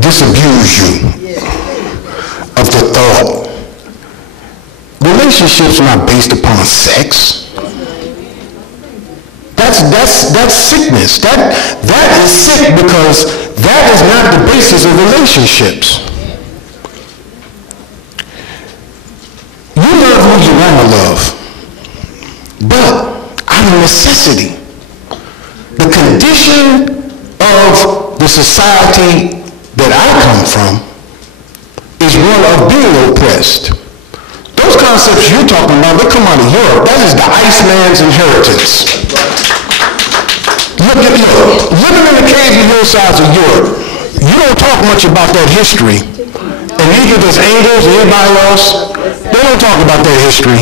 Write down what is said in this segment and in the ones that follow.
disabuse you of the thought. Relationships are not based upon sex. That's sickness. That is sick, because that is not the basis of relationships. You love who you want to love, but out of necessity. The condition of the society that I come from is one of being oppressed. Those concepts you're talking about, they come out of Europe. That is the Iceman's inheritance. Look, living in the caves and hillsides of Europe, you don't talk much about that history. And neither does angels and anybody else. They don't talk about that history.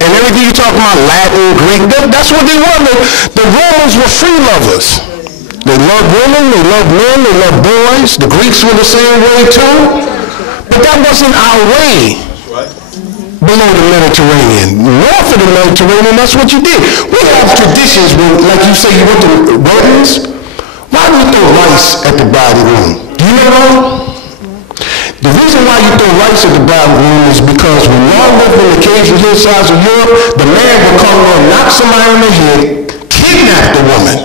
And everything you talk about, Latin, Greek, that's what they were. The Romans were free lovers. They loved women, they loved men, they loved boys. The Greeks were the same way too. But that wasn't our way. Below the Mediterranean. North of the Mediterranean, that's what you did. We have traditions where, like you say, you went to weddings. Why do you throw rice at the bride and groom? Do you know? The reason why you throw rice at the bride and groom is because when y'all lived in the caves and hillsides of Europe, the man would come and knock somebody on the head, kidnap the woman.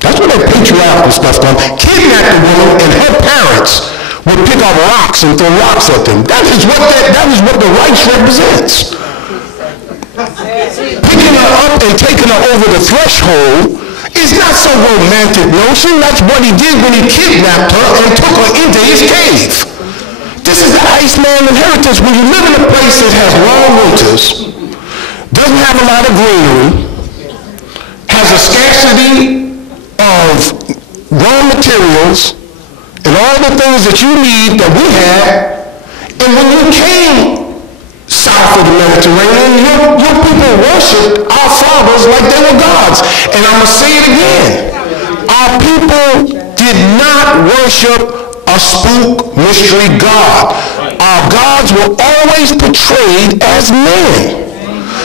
That's where that patriarchal stuff comes. Kidnap the woman, and her parents would pick up rocks and throw rocks at them. That is what the rice represents. Picking her up and taking her over the threshold is not some romantic notion. That's what he did when he kidnapped her and took her into his cave. This is the Iceman inheritance. When you live in a place that has long winters, doesn't have a lot of greenery, has a scarcity of raw materials, and all the things that you need that we had, and when you came south of the Mediterranean, your people worshiped our fathers like they were gods. And I'm going to say it again. Our people did not worship a spook mystery God. Our gods were always portrayed as men.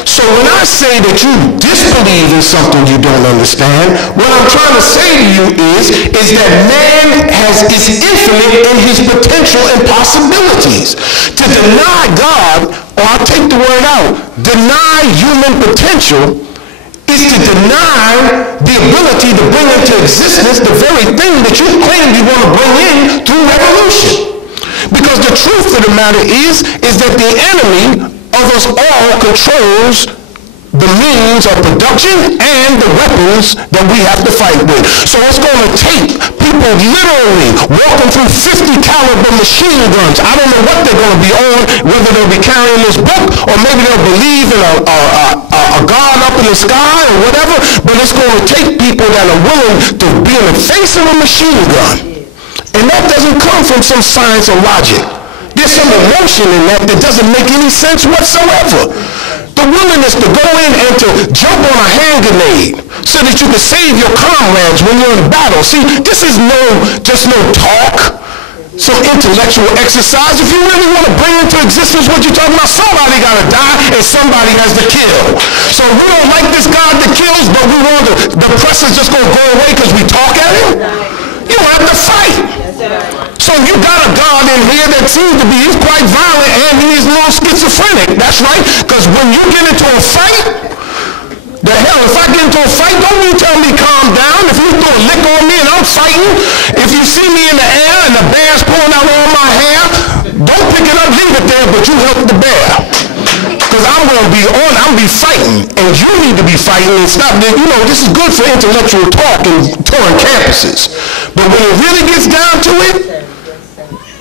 So when I say that you disbelieve in something you don't understand, what I'm trying to say to you is that man is infinite in his potential and possibilities. To deny God, or I'll take the word out, deny human potential is to deny the ability to bring into existence the very thing that you claim you want to bring in through revolution. Because the truth of the matter is that the enemy of us all controls the means of production and the weapons that we have to fight with. So it's going to take people literally walking through 50 caliber machine guns. I don't know what they're going to be on, whether they'll be carrying this book or maybe they'll believe in a God up in the sky or whatever, but it's going to take people that are willing to be in the face of a machine gun. And that doesn't come from some science or logic. There's some emotion in that doesn't make any sense whatsoever. The willingness to go in and to jump on a hand grenade so that you can save your comrades when you're in battle. See, this is just no talk, some intellectual exercise. If you really want to bring into existence what you're talking about, somebody got to die and somebody has to kill. So we don't like this God that kills, but we want the pressure's just going to go away because we talk at him. You don't have to fight. So you got a God in here that seems to be, he's quite violent and he's a little schizophrenic. That's right, because when you get into a fight, the hell, if I get into a fight, don't you tell me calm down. If you throw a lick on me and I'm fighting, if you see me in the air and the bear's pulling out all my hair, don't pick it up, leave it there, but you help the bear. Because I'm going to be on, I'm be fighting, and you need to be fighting and stop. You know, this is good for intellectual talk and touring campuses. But when it really gets down to it,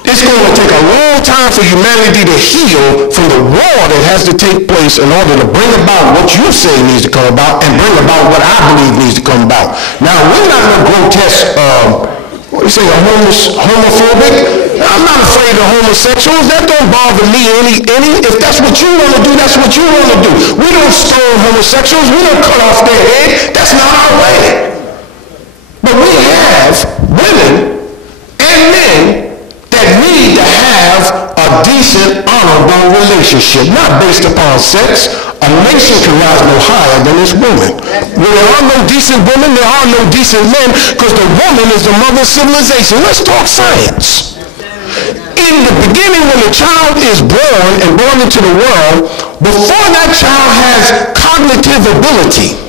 it's going to take a long time for humanity to heal from the war that has to take place in order to bring about what you say needs to come about and bring about what I believe needs to come about. Now, we're not no grotesque, what do you say, homophobic? I'm not afraid of homosexuals. That don't bother me any. If that's what you want to do, that's what you want to do. We don't stone homosexuals. We don't cut off their head. That's not our way. But we have women and men that need to have a decent, honorable relationship, not based upon sex, A nation can rise no higher than its woman. When there are no decent women, there are no decent men, because the woman is the mother of civilization. Let's talk science. In the beginning, when the child is born and born into the world, before that child has cognitive ability,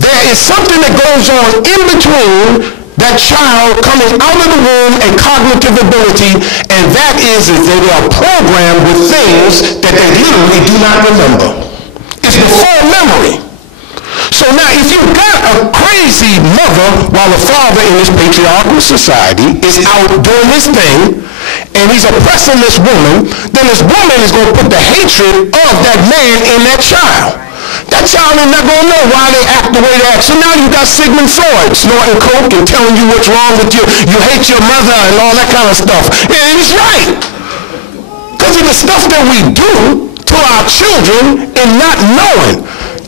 there is something that goes on in between that child coming out of the womb and cognitive ability, and that is that they are programmed with things that they literally do not remember. It's before memory. So now if you've got a crazy mother while the father in this patriarchal society is out doing his thing, and he's oppressing this woman, then this woman is going to put the hatred of that man in that child. That child is not going to know why they act the way they act. So now you got Sigmund Freud snorting coke and telling you what's wrong with you. You hate your mother and all that kind of stuff. And he's right. Because of the stuff that we do to our children and not knowing.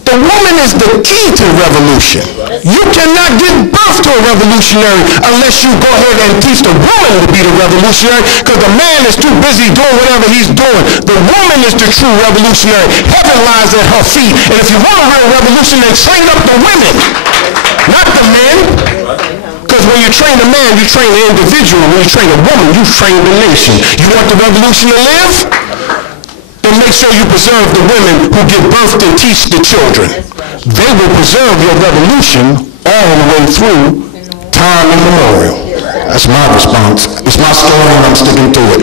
The woman is the key to revolution. You cannot give birth to a revolutionary unless you go ahead and teach the woman to be the revolutionary, because the man is too busy doing whatever he's doing. The woman is the true revolutionary. Heaven lies at her feet. And if you want a real revolution, then train up the women, not the men. Because when you train a man, you train the individual. When you train a woman, you train the nation. You want the revolution to live? Then make sure you preserve the women who give birth and teach the children. They will preserve your revolution all the way through time immemorial. That's my response. It's my story and I'm sticking to it.